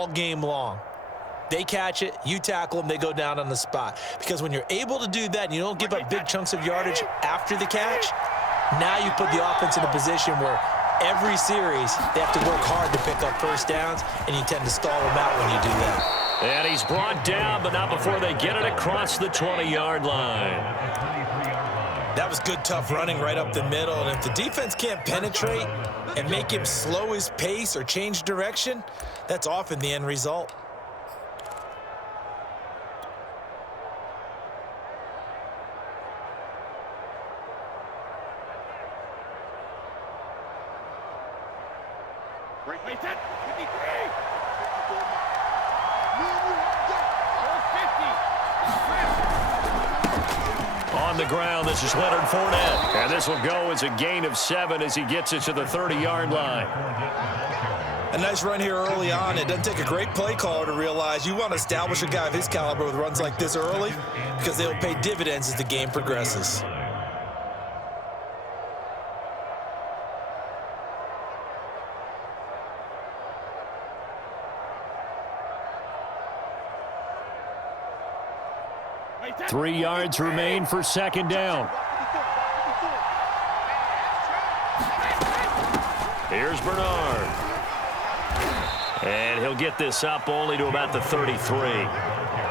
all game long. They catch it, you tackle them, they go down on the spot. Because when you're able to do that and you don't give up big chunks of yardage after the catch, now you put the offense in a position where every series they have to work hard to pick up first downs, and you tend to stall them out when you do that. And he's brought down, but not before they get it across the 20-yard line. That was good, tough running right up the middle. And if the defense can't penetrate and make him slow his pace or change direction, that's often the end result. On the ground, this is Leonard Fournette. And this will go as a gain of 7 as he gets it to the 30-yard line. A nice run here early on. It doesn't take a great play caller to realize you want to establish a guy of his caliber with runs like this early because they'll pay dividends as the game progresses. Three yards remain for second down. Here's Bernard. And he'll get this up only to about the 33.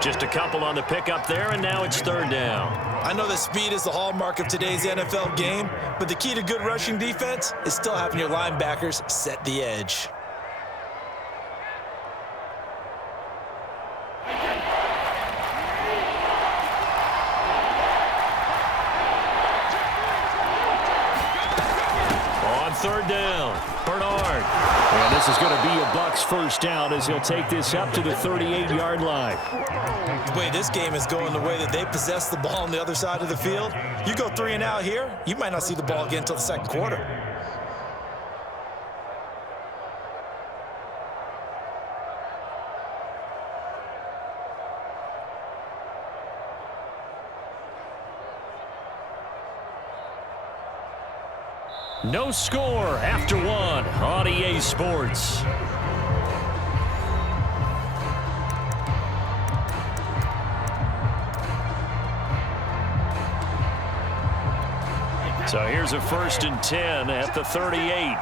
Just a couple on the pickup there, and now it's third down. I know that speed is the hallmark of today's NFL game, but the key to good rushing defense is still having your linebackers set the edge. Third down, Bernard. And this is going to be a Bucs first down as he'll take this up to the 38-yard line. The way this game is going, the way that they possess the ball on the other side of the field, you go 3 and out here, you might not see the ball again until the second quarter. No score after 1 on EA Sports. So here's a 1st and 10 at the 38.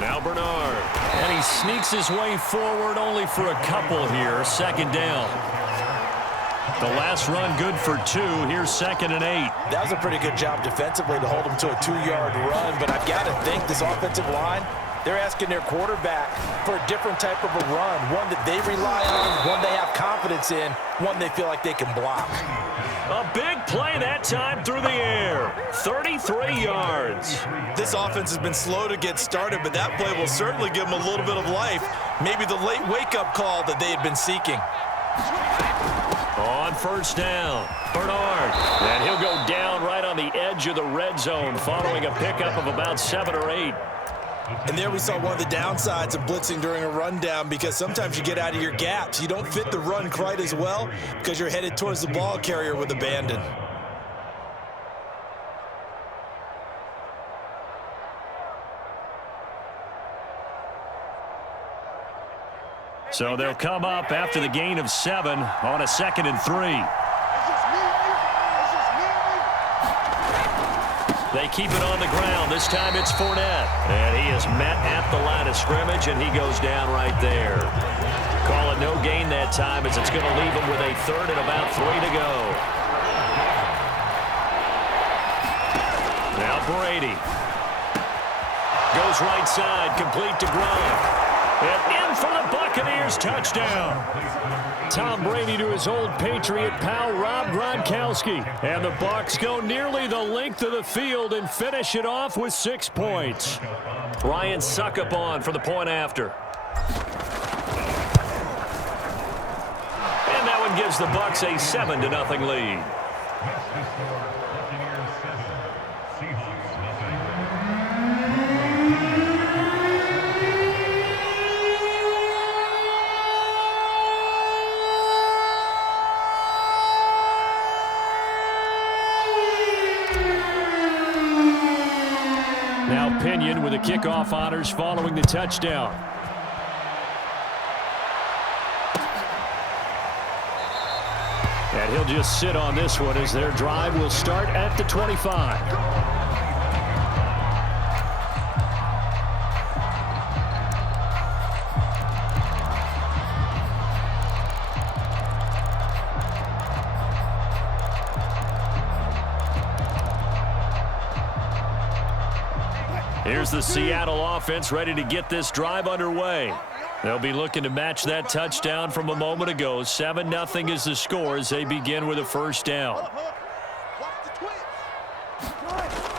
Now Bernard. And he sneaks his way forward only for a couple here. Second down. The last run good for 2. Here's 2nd and 8. That was a pretty good job defensively to hold him to a 2-yard run, but I've got to think this offensive line, they're asking their quarterback for a different type of a run, one that they rely on, one they have confidence in, one they feel like they can block. A big play that time through the air. 33 yards. This offense has been slow to get started, but that play will certainly give them a little bit of life. Maybe the late wake-up call that they had been seeking. On first down, Bernard. And he'll go down right on the edge of the red zone following a pickup of about 7 or 8. And there we saw one of the downsides of blitzing during a rundown, because sometimes you get out of your gaps. You don't fit the run quite as well because you're headed towards the ball carrier with abandon. So they'll come up after the gain of 7 on a 2nd and 3. They keep it on the ground. This time it's Fournette. And he is met at the line of scrimmage, and he goes down right there. Call it no gain that time, as it's going to leave him with a 3rd and about 3 to go. Now Brady. Goes right side, complete to Gronk. And in for the Buccaneers, touchdown. Tom Brady to his old Patriot pal, Rob Gronkowski. And the Bucs go nearly the length of the field and finish it off with 6 points. Ryan Suckup on for the point after. And that one gives the Bucs a 7-0 lead. Pinion with the kickoff honors following the touchdown. And he'll just sit on this one as their drive will start at the 25. Here's the Seattle offense ready to get this drive underway. They'll be looking to match that touchdown from a moment ago. 7-0 is the score as they begin with a first down.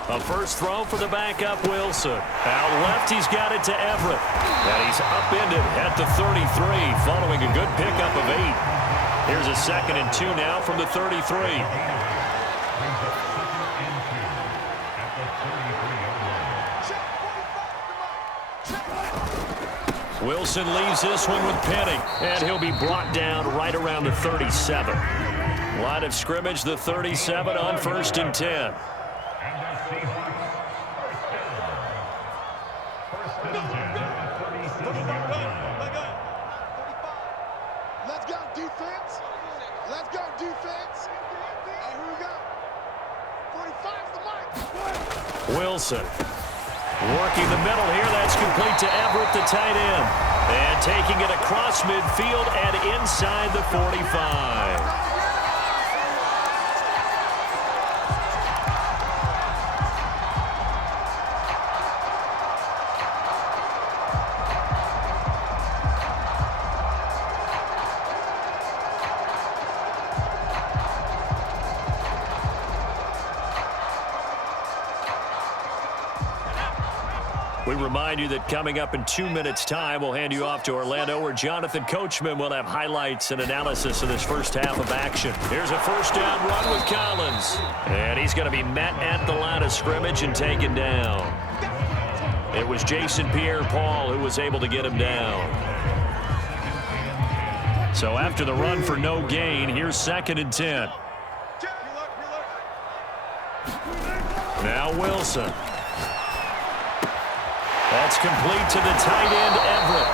A first throw for the backup Wilson. Out left, he's got it to Everett. And he's upended at the 33 following a good pickup of 8. Here's a 2nd and 2 now from the 33. Wilson leaves this one with Penning, and he'll be brought down right around the 37. Line of scrimmage, the 37 on 1st and 10. Let's go defense. Let's go defense. And who we got? 45's the mic. Wilson. Working the middle here, that's complete to Everett, the tight end. And taking it across midfield and inside the 45. We remind you that coming up in 2 minutes' time, we'll hand you off to Orlando, where Jonathan Coachman will have highlights and analysis of this first half of action. Here's a first down run with Collins. And he's going to be met at the line of scrimmage and taken down. It was Jason Pierre-Paul who was able to get him down. So after the run for no gain, here's 2nd and 10. Now Wilson. That's complete to the tight end, Everett.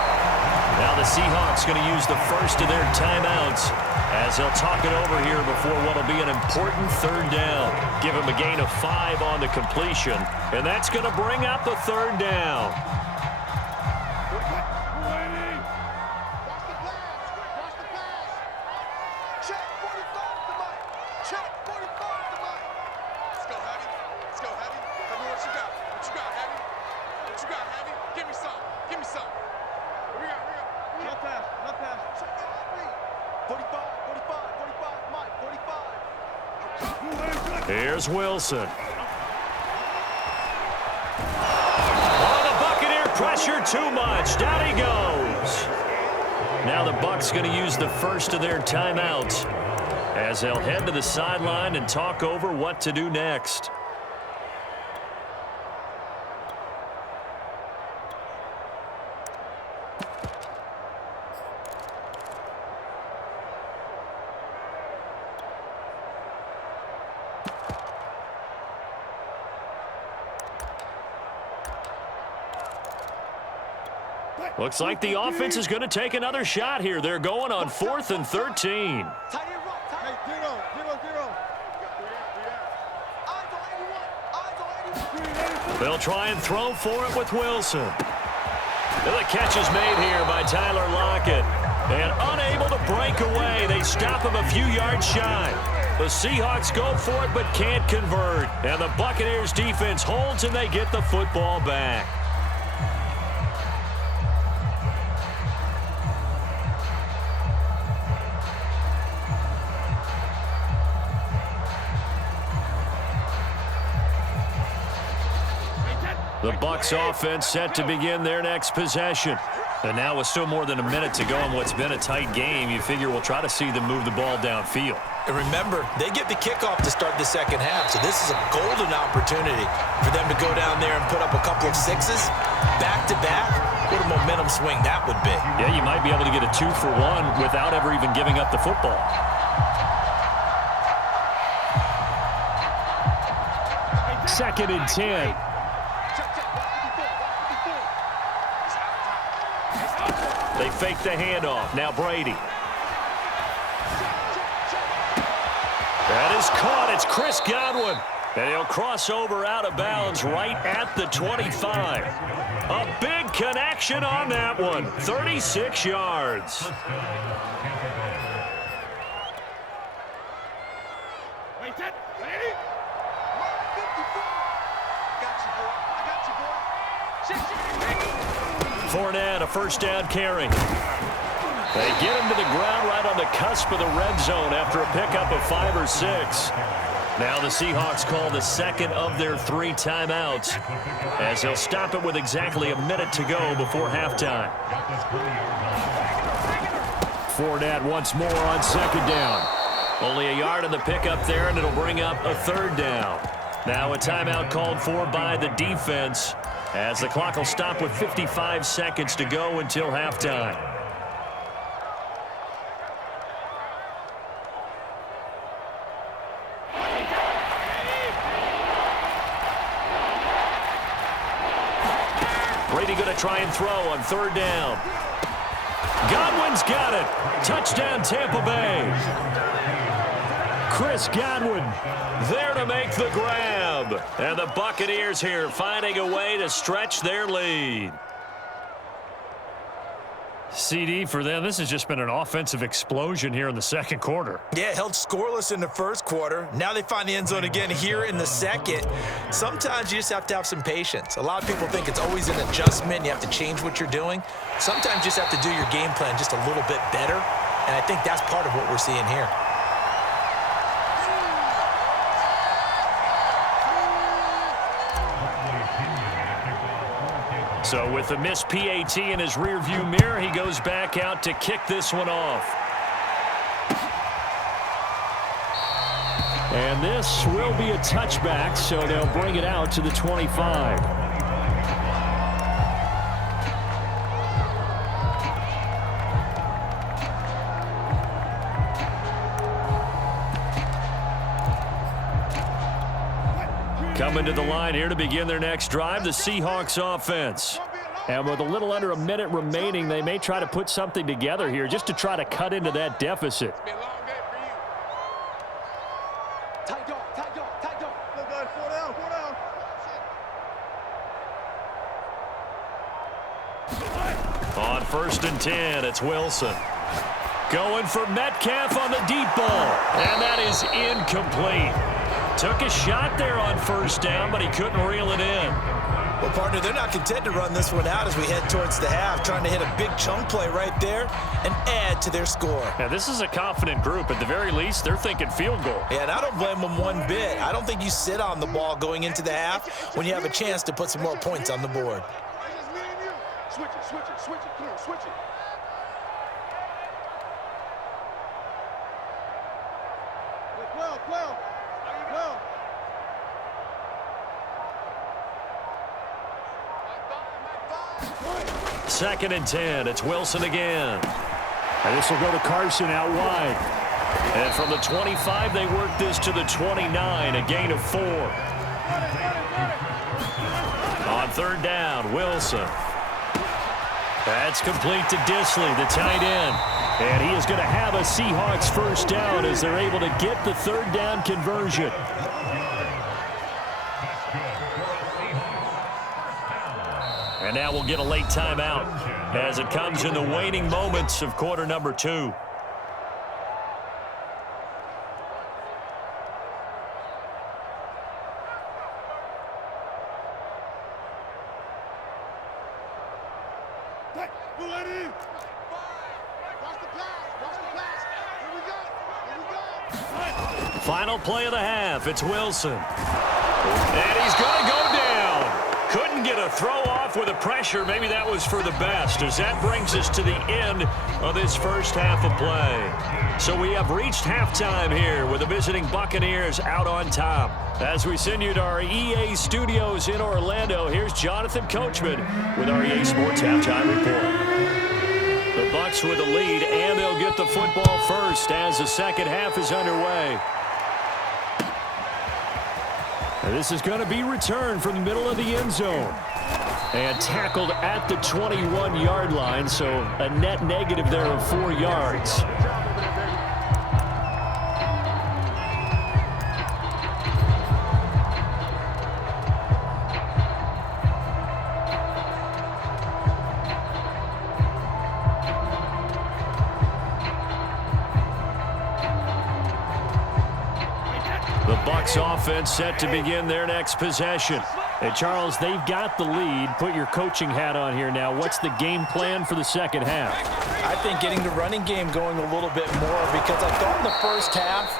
Now the Seahawks going to use the first of their timeouts as they'll talk it over here before what will be an important 3rd down. Give him a gain of 5 on the completion, and that's going to bring up the 3rd down. Here's Wilson. Oh, the Buccaneer pressure too much. Down he goes. Now the Bucs going to use the first of their timeouts as they'll head to the sideline and talk over what to do next. Looks like the offense is going to take another shot here. They're going on 4th and 13. They'll try and throw for it with Wilson. The catch is made here by Tyler Lockett. And unable to break away, they stop him a few yards shy. The Seahawks go for it but can't convert. And the Buccaneers defense holds and they get the football back. The Bucs offense set to begin their next possession. And now with still more than a minute to go in what's been a tight game, you figure we'll try to see them move the ball downfield. And remember, they get the kickoff to start the second half, so this is a golden opportunity for them to go down there and put up a couple of 6s back-to-back. What a momentum swing that would be. Yeah, you might be able to get a 2-for-1 without ever even giving up the football. Second and 10. They fake the handoff. Now Brady. That is caught. It's Chris Godwin. And he'll cross over out of bounds right at the 25. A big connection on that one. 36 yards. Fournette, a first down carry. They get him to the ground right on the cusp of the red zone after a pickup of 5 or 6. Now the Seahawks call the second of their 3 timeouts as they'll stop it with exactly a minute to go before halftime. Fournette once more on second down. Only a yard on the pickup there, and it'll bring up a 3rd down. Now a timeout called for by the defense as the clock will stop with 55 seconds to go until halftime. Brady going to try and throw on 3rd down. Godwin's got it. Touchdown, Tampa Bay. Chris Godwin there to make the grab. And the Buccaneers here finding a way to stretch their lead. CD, for them, this has just been an offensive explosion here in the second quarter. Yeah, held scoreless in the first quarter. Now they find the end zone again here in the second. Sometimes you just have to have some patience. A lot of people think it's always an adjustment. You have to change what you're doing. Sometimes you just have to do your game plan just a little bit better. And I think that's part of what we're seeing here. So with the missed PAT in his rearview mirror, he goes back out to kick this one off. And this will be a touchback, so they'll bring it out to the 25. Coming to the line here to begin their next drive, the Seahawks offense. And with a little under a minute remaining, they may try to put something together here just to try to cut into that deficit. On 1st and 10, it's Wilson. Going for Metcalf on the deep ball. And that is incomplete. Took a shot there on 1st down, but he couldn't reel it in. Well, partner, they're not content to run this one out as we head towards the half, trying to hit a big chunk play right there and add to their score. Yeah, this is a confident group. At the very least, they're thinking field goal. Yeah, and I don't blame them one bit. I don't think you sit on the ball going into the half when you have a chance to put some more points on the board. Switch it, clear, switch it. Well. 2nd and 10, it's Wilson again. And this will go to Carson out wide. And from the 25, they work this to the 29, a gain of 4. On 3rd down, Wilson. That's complete to Disley, the tight end. And he is going to have a Seahawks 1st down as they're able to get the 3rd down conversion. And now we'll get a late timeout as it comes in the waning moments of quarter number 2. Final play of the half, it's Wilson. And he's going to go down. Couldn't get a throw off with the pressure. Maybe that was for the best, as that brings us to the end of this first half of play. So we have reached halftime here with the visiting Buccaneers out on top. As we send you to our EA studios in Orlando, here's Jonathan Coachman with our EA Sports Halftime Report. The Bucs with the lead, and they'll get the football first as the second half is underway. And this is going to be returned from the middle of the end zone. And tackled at the 21-yard line, so a net negative there of 4 yards. The Bucs offense set to begin their next possession. Hey, Charles, they've got the lead. Put your coaching hat on here now. What's the game plan for the second half? I think getting the running game going a little bit more, because I thought in the first half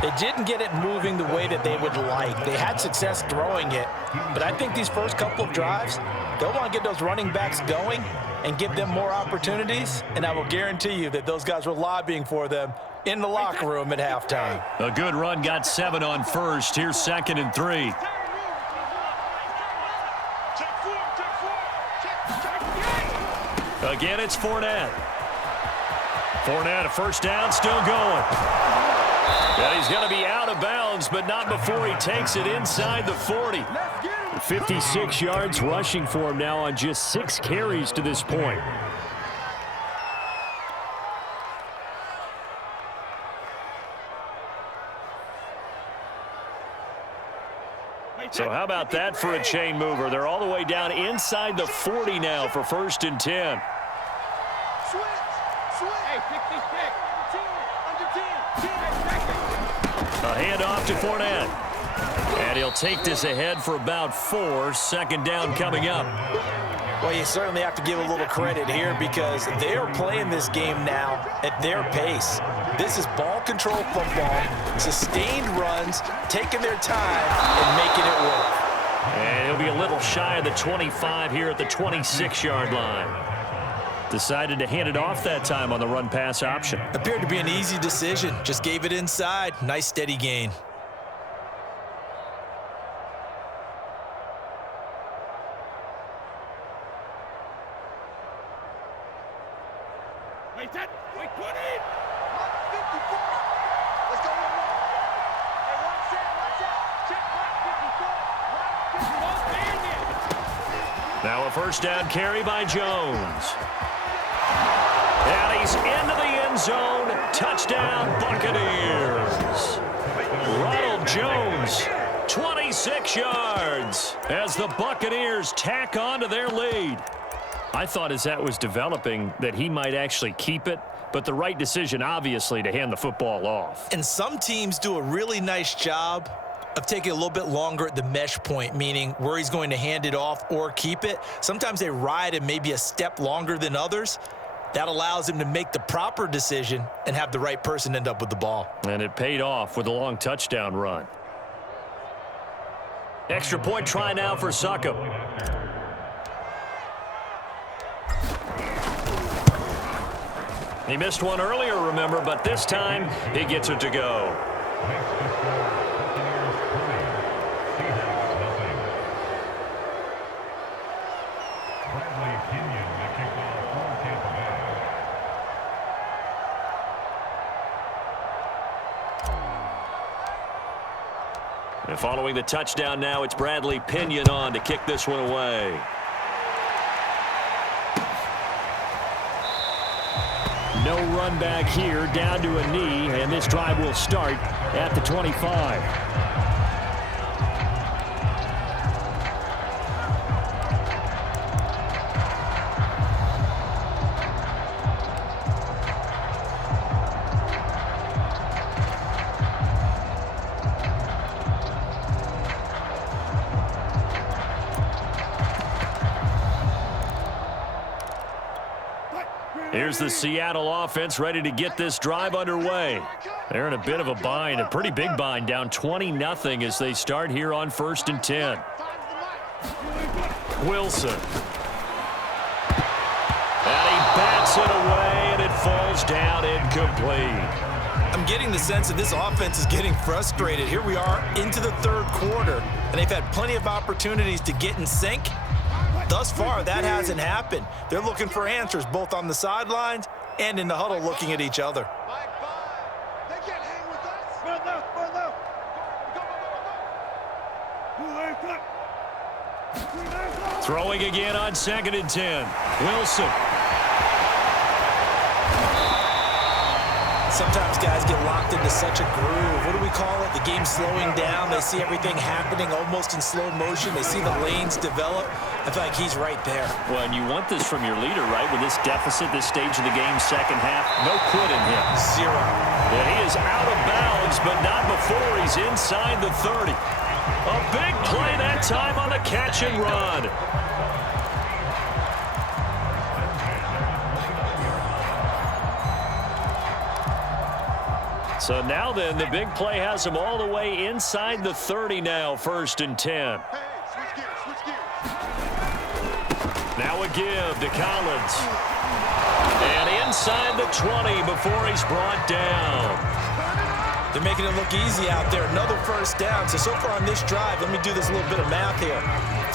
they didn't get it moving the way that they would like. They had success throwing it, but I think these first couple of drives, they'll want to get those running backs going and give them more opportunities, and I will guarantee you that those guys were lobbying for them in the locker room at halftime. A good run got 7 on first. Here's 2nd and 3. Again, it's Fournette. Fournette, a first down, still going. And he's going to be out of bounds, but not before he takes it inside the 40. 56 yards rushing for him now on just 6 carries to this point. So how about that for a chain mover? They're all the way down inside the 40 now for 1st and 10. A handoff to Fournette. And he'll take this ahead for about 4. 2nd down coming up. Well, you certainly have to give a little credit here, because they are playing this game now at their pace. This is ball control football, sustained runs, taking their time and making it work. And he'll be a little shy of the 25 here at the 26-yard line. Decided to hand it off that time on the run-pass option. Appeared to be an easy decision. Just gave it inside. Nice steady gain. Now a first down carry by Jones. And he's into the end zone. Touchdown, Buccaneers. Ronald Jones, 26 yards, as the Buccaneers tack on to their lead. I thought as that was developing that he might actually keep it, but the right decision, obviously, to hand the football off. And some teams do a really nice job of taking a little bit longer at the mesh point, meaning where he's going to hand it off or keep it. Sometimes they ride him maybe a step longer than others. That allows him to make the proper decision and have the right person end up with the ball. And it paid off with a long touchdown run. Extra point try now for Succop. He missed one earlier, remember, but this time he gets it to go. And following the touchdown now, it's Bradley Pinion on to kick this one away. No run back here, down to a knee, and this drive will start at the 25. Here's the Seattle offense ready to get this drive underway. They're in a bit of a bind, a pretty big bind, down 20-0 as they start here on 1st and 10. Wilson. And he bats it away, and it falls down incomplete. I'm getting the sense that this offense is getting frustrated. Here we are into the 3rd quarter, and they've had plenty of opportunities to get in sync. Thus far, that hasn't happened. They're looking for answers both on the sidelines and in the huddle looking at each other. They can't hang with us. Run left, run left. Go, go, go, go, go. Throwing again on 2nd and 10. Wilson. Sometimes guys get locked into such a groove. What do we call it? The game's slowing down. They see everything happening almost in slow motion. They see the lanes develop. I feel like he's right there. Well, and you want this from your leader, right? With this deficit, this stage of the game, second half, no quit in him. Zero. And he is out of bounds, but not before he's inside the 30. A big play that time on the catch and run. So now then, the big play has him all the way inside the 30 now, 1st and 10. Hey, switch gears, switch gears. Now a give to Collins. And inside the 20 before he's brought down. They're making it look easy out there. Another 1st down. So far on this drive, let me do this little bit of math here.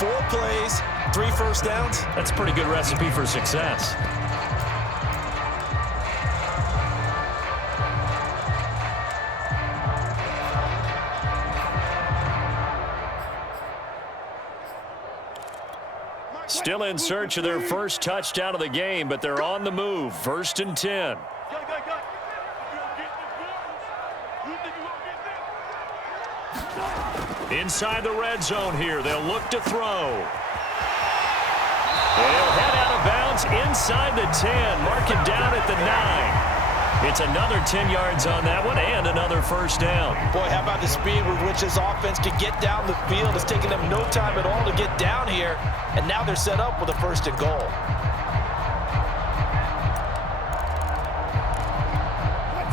4 plays, 3 1st downs. That's a pretty good recipe for success. Still in search of their first touchdown of the game, but they're on the move. 1st and 10. Inside the red zone here. They'll look to throw. And he'll head out of bounds inside the 10. Mark it down at the 9. It's another 10 yards on that one and another 1st down. Boy, how about the speed with which this offense could get down the field? It's taken them no time at all to get down here, and now they're set up with a 1st and goal.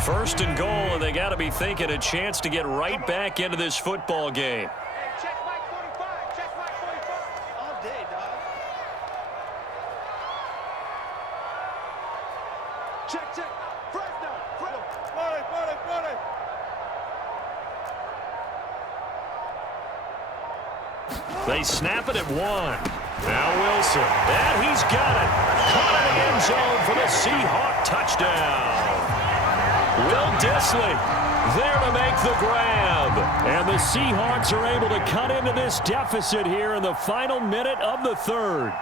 First and goal, and they got to be thinking a chance to get right back into this football game. Check Mike 45, check Mike 45. All day, dog. Check, check. Fresno, Fresno. Buddy. They snap it at 1. Now Wilson. And he's got it. Caught in the end zone for the Seahawk touchdown. Will Dissly there to make the grab. And the Seahawks are able to cut into this deficit here in the final minute of the 3rd.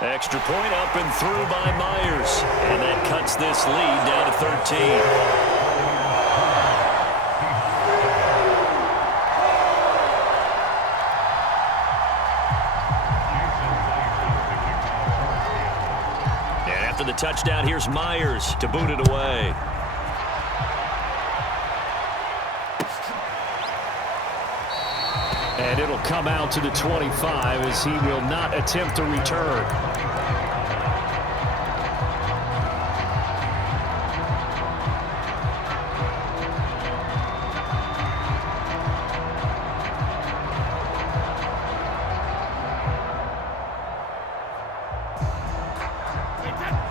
Extra point up and through by Myers. And that cuts this lead down to 13. The touchdown, here's Myers to boot it away. And it'll come out to the 25 as he will not attempt to return.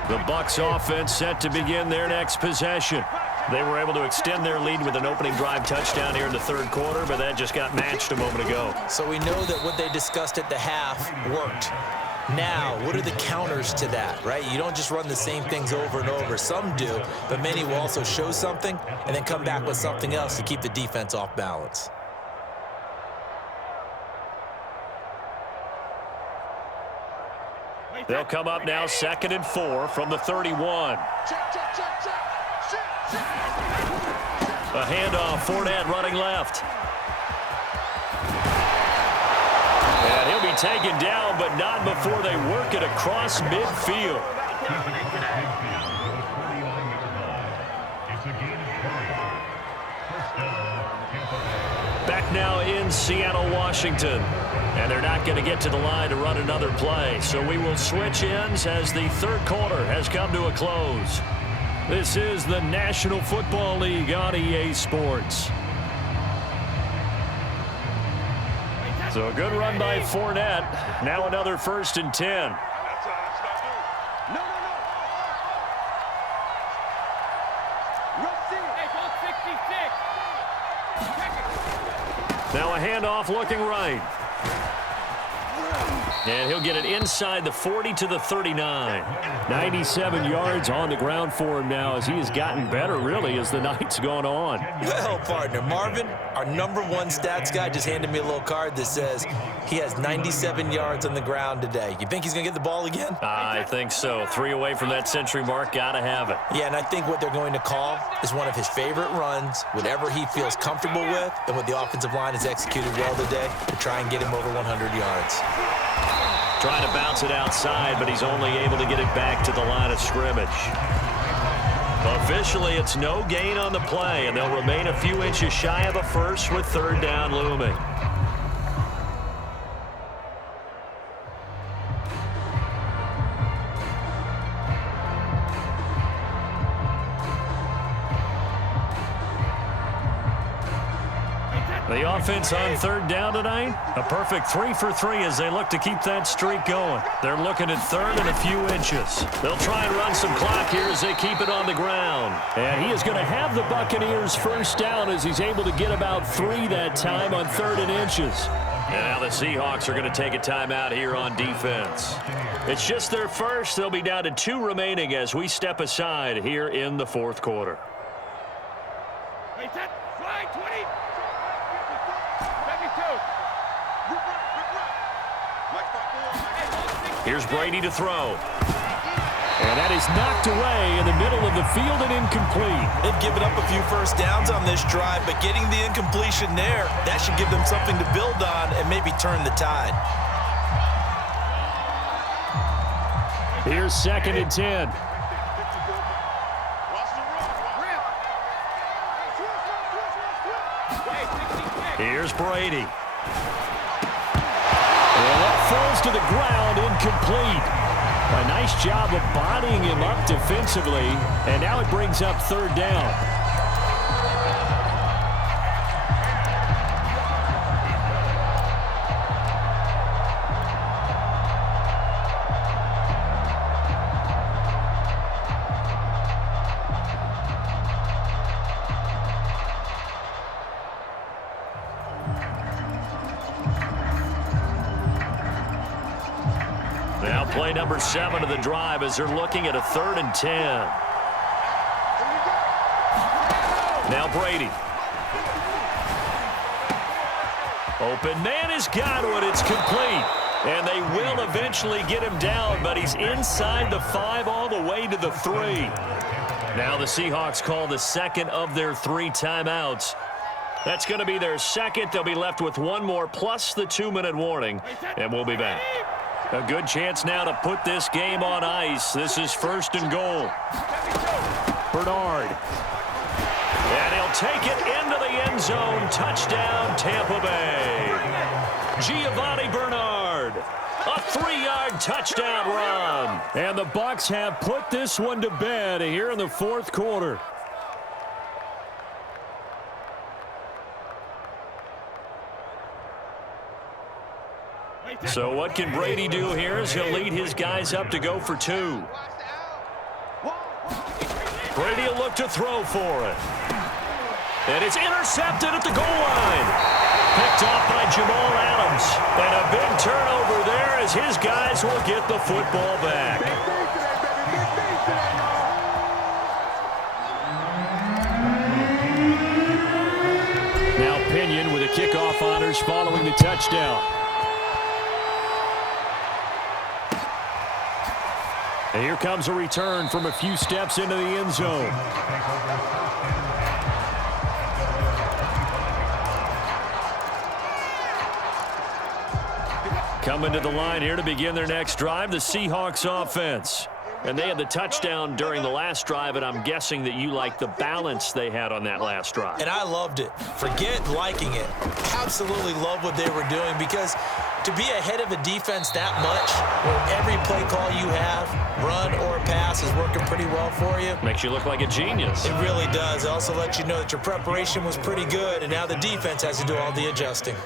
The Bucs offense set to begin their next possession. They were able to extend their lead with an opening drive touchdown here in the 3rd quarter, but that just got matched a moment ago. So we know that what they discussed at the half worked. Now, what are the counters to that, right? You don't just run the same things over and over. Some do, but many will also show something and then come back with something else to keep the defense off balance. They'll come up now 2nd and 4 from the 31. Check. A handoff, Fournette running left. And he'll be taken down, but not before they work it across midfield. Back now in Seattle, Washington. And they're not going to get to the line to run another play. So we will switch ends as the 3rd quarter has come to a close. This is the National Football League on EA Sports. So a good run by Fournette. Now another 1st and 10. No. Now a handoff looking right. And he'll get it inside the 40 to the 39. 97 yards on the ground for him now as he has gotten better, really, as the night's gone on. Well, partner, Marvin, our #1 stats guy, just handed me a little card that says he has 97 yards on the ground today. You think he's going to get the ball again? I think so. 3 away from that century mark. Got to have it. Yeah, and I think what they're going to call is one of his favorite runs, whatever he feels comfortable with, and what the offensive line has executed well today to try and get him over 100 yards. Trying to bounce it outside, but he's only able to get it back to the line of scrimmage. Officially, it's no gain on the play, and they'll remain a few inches shy of a first with 3rd down looming. The offense on 3rd down tonight, a perfect 3 for 3 as they look to keep that streak going. They're looking at 3rd and a few inches. They'll try and run some clock here as they keep it on the ground. And he is going to have the Buccaneers 1st down as he's able to get about 3 that time on 3rd and inches. And now the Seahawks are going to take a timeout here on defense. It's just their first. They'll be down to 2 remaining as we step aside here in the 4th quarter. Here's Brady to throw. And that is knocked away in the middle of the field and incomplete. They've given up a few 1st downs on this drive, but getting the incompletion there, that should give them something to build on and maybe turn the tide. Here's 2nd and 10. Here's Brady. And that falls to the ground, incomplete. A nice job of bodying him up defensively, and now it brings up 3rd down. Now play number 7 of the drive as they're looking at a 3rd and 10. Now Brady. Open man has got one. It's complete. And they will eventually get him down, but he's inside the 5 all the way to the 3. Now the Seahawks call the 2nd of their 3 timeouts. That's going to be their 2nd. They'll be left with 1 more plus the 2-minute warning, and we'll be back. A good chance now to put this game on ice. This is 1st and goal. Bernard. And he'll take it into the end zone. Touchdown, Tampa Bay. Giovanni Bernard. A 3-yard touchdown run. And the Bucs have put this one to bed here in the 4th quarter. So what can Brady do here as he'll lead his guys up to go for 2. Brady will look to throw for it. And it's intercepted at the goal line. Picked off by Jamal Adams. And a big turnover there as his guys will get the football back. Now Pinion with the kickoff honors following the touchdown. And here comes a return from a few steps into the end zone. Coming to the line here to begin their next drive, the Seahawks offense. And they had the touchdown during the last drive, and I'm guessing that you like the balance they had on that last drive. And I loved it. Forget liking it. Absolutely love what they were doing, because to be ahead of a defense that much, where every play call you have, run or pass, is working pretty well for you. Makes you look like a genius. It really does. It also lets you know that your preparation was pretty good, and now the defense has to do all the adjusting.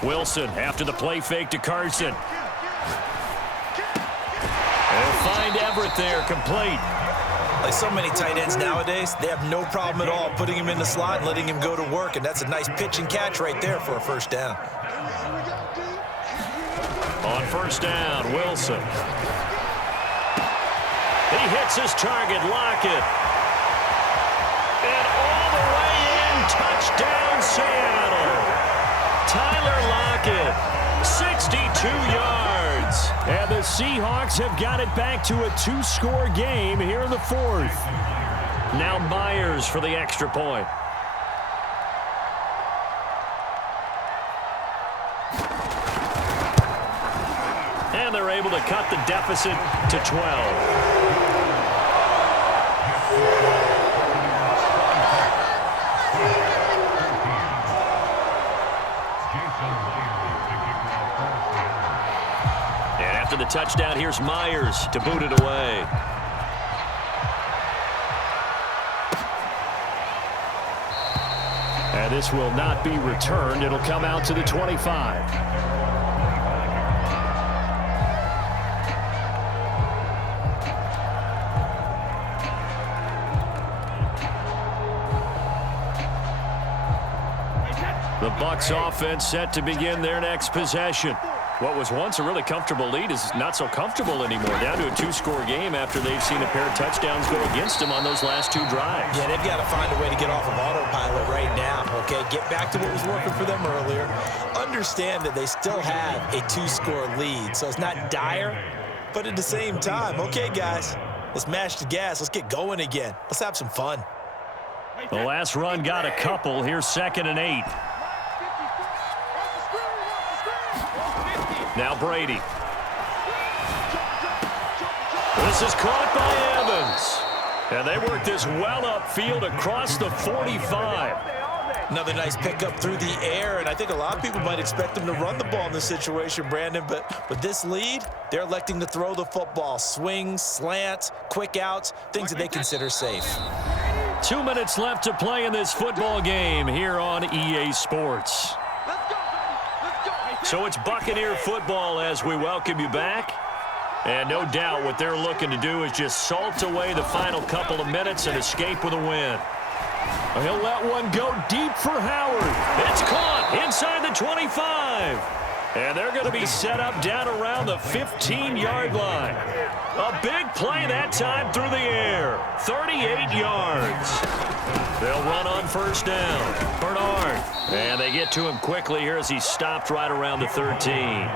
Wilson after the play fake to Carson. They'll find Everett there, complete. Like so many tight ends nowadays, they have no problem at all putting him in the slot and letting him go to work, and that's a nice pitch and catch right there for a first down. On first down, Wilson. He hits his target, Lockett. And all the way in, touchdown Seattle. Tyler Lockett, 62 yards. And the Seahawks have got it back to a 2-score game here in the fourth. Now Myers for the extra point. And they're able to cut the deficit to 12. And after the touchdown, here's Myers to boot it away. And this will not be returned. It'll come out to the 25. The Bucs offense set to begin their next possession. What was once a really comfortable lead is not so comfortable anymore. Down to a 2-score game after they've seen a pair of touchdowns go against them on those last 2 drives. Yeah, they've got to find a way to get off of autopilot right now, okay? Get back to what was working for them earlier. Understand that they still have a 2-score lead, so it's not dire, but at the same time, okay, guys, let's mash the gas. Let's get going again. Let's have some fun. The last run got a couple. Here's 2nd and 8. Now Brady. This is caught by Evans. And they work this well upfield across the 45. Another nice pickup through the air, and I think a lot of people might expect them to run the ball in this situation, Brandon, but with this lead, they're electing to throw the football. Swings, slants, quick outs, things that they consider safe. 2 minutes left to play in this football game here on EA Sports. So it's Buccaneer football as we welcome you back. And no doubt what they're looking to do is just salt away the final couple of minutes and escape with a win. He'll let one go deep for Howard. It's caught inside the 25. And they're going to be set up down around the 15-yard line. A big play that time through the air. 38 yards. They'll run on first down. Bernard. And they get to him quickly here as he stopped right around the 13.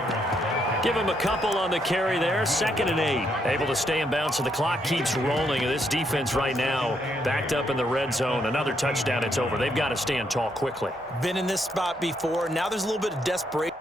Give him a couple on the carry there. 2nd and 8. Able to stay in bounds, so the clock keeps rolling. And this defense right now backed up in the red zone. Another touchdown, it's over. They've got to stand tall quickly. Been in this spot before. Now there's a little bit of desperation.